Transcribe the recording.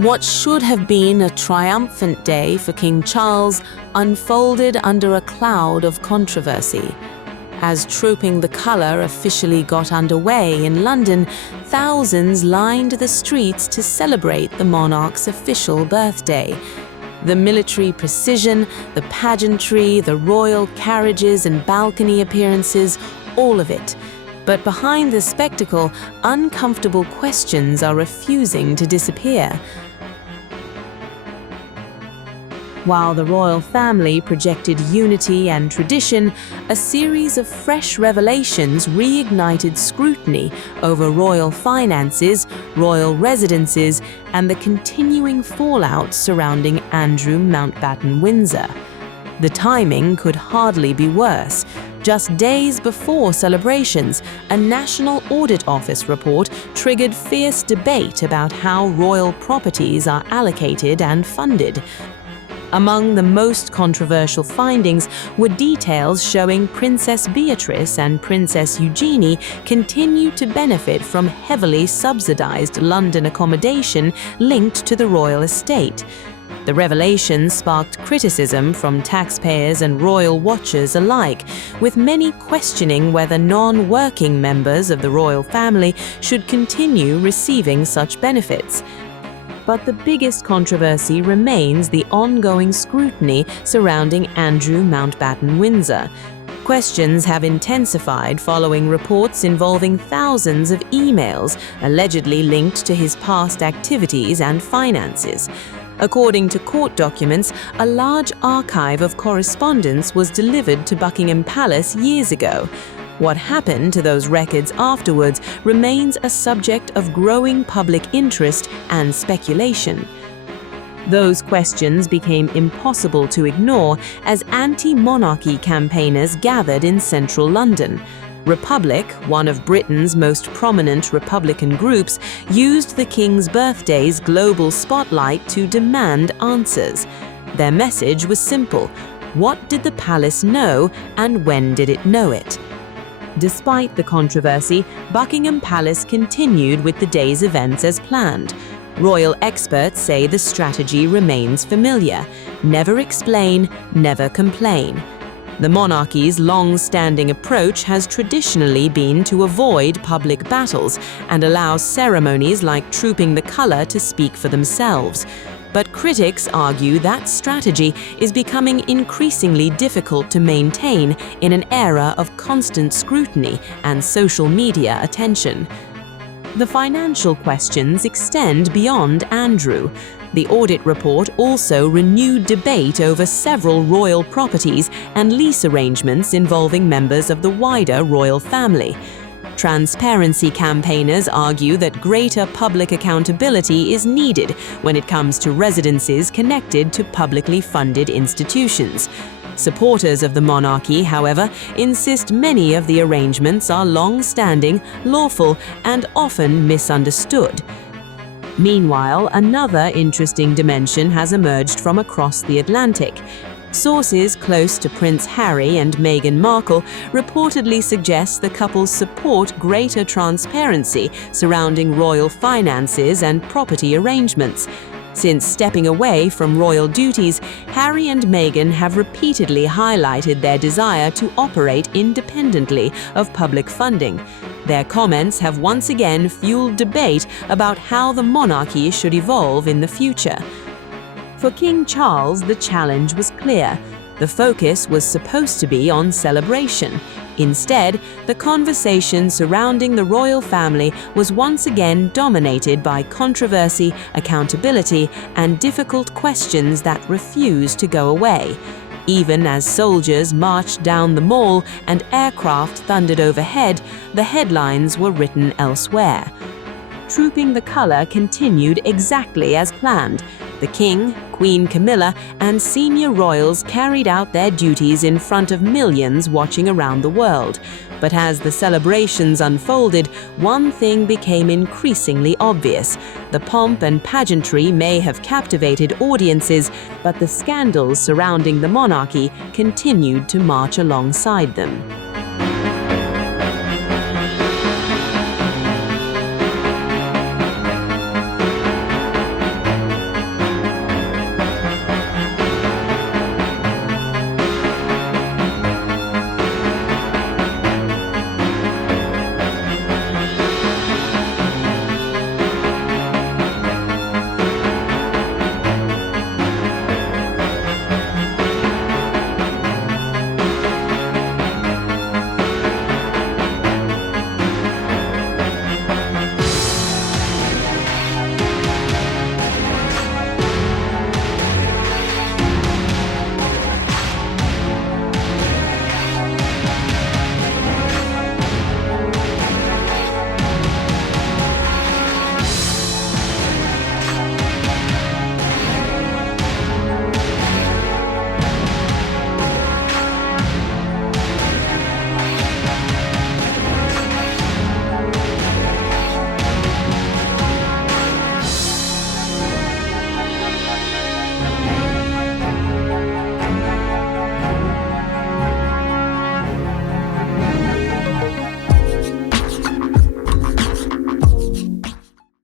What should have been a triumphant day for King Charles unfolded under a cloud of controversy. As Trooping the Colour officially got underway in London, thousands lined the streets to celebrate the monarch's official birthday. The military precision, the pageantry, the royal carriages and balcony appearances, all of it. But behind the spectacle, uncomfortable questions are refusing to disappear. While the royal family projected unity and tradition, a series of fresh revelations reignited scrutiny over royal finances, royal residences, and the continuing fallout surrounding Andrew Mountbatten-Windsor. The timing could hardly be worse. Just days before celebrations, a National Audit Office report triggered fierce debate about how royal properties are allocated and funded. Among the most controversial findings were details showing Princess Beatrice and Princess Eugenie continue to benefit from heavily subsidized London accommodation linked to the royal estate. The revelation sparked criticism from taxpayers and royal watchers alike, with many questioning whether non-working members of the royal family should continue receiving such benefits. But the biggest controversy remains the ongoing scrutiny surrounding Andrew Mountbatten-Windsor. Questions have intensified following reports involving thousands of emails allegedly linked to his past activities and finances. According to court documents, a large archive of correspondence was delivered to Buckingham Palace years ago. What happened to those records afterwards remains a subject of growing public interest and speculation. Those questions became impossible to ignore as anti-monarchy campaigners gathered in central London. Republic, one of Britain's most prominent Republican groups, used the King's birthday's global spotlight to demand answers. Their message was simple: what did the palace know and when did it know it? Despite the controversy, Buckingham Palace continued with the day's events as planned. Royal experts say the strategy remains familiar: never explain, never complain. The monarchy's long-standing approach has traditionally been to avoid public battles and allow ceremonies like Trooping the Colour to speak for themselves. But critics argue that strategy is becoming increasingly difficult to maintain in an era of constant scrutiny and social media attention. The financial questions extend beyond Andrew. The audit report also renewed debate over several royal properties and lease arrangements involving members of the wider royal family. Transparency campaigners argue that greater public accountability is needed when it comes to residences connected to publicly funded institutions. Supporters of the monarchy, however, insist many of the arrangements are long-standing, lawful, and often misunderstood. Meanwhile, another interesting dimension has emerged from across the Atlantic. Sources close to Prince Harry and Meghan Markle reportedly suggest the couples support greater transparency surrounding royal finances and property arrangements. Since stepping away from royal duties, Harry and Meghan have repeatedly highlighted their desire to operate independently of public funding. Their comments have once again fueled debate about how the monarchy should evolve in the future. For King Charles, the challenge was clear. The focus was supposed to be on celebration. Instead, the conversation surrounding the royal family was once again dominated by controversy, accountability, and difficult questions that refused to go away. Even as soldiers marched down the Mall and aircraft thundered overhead, the headlines were written elsewhere. Trooping the Colour continued exactly as planned. The King, Queen Camilla, and senior royals carried out their duties in front of millions watching around the world. But as the celebrations unfolded, one thing became increasingly obvious. The pomp and pageantry may have captivated audiences, but the scandals surrounding the monarchy continued to march alongside them.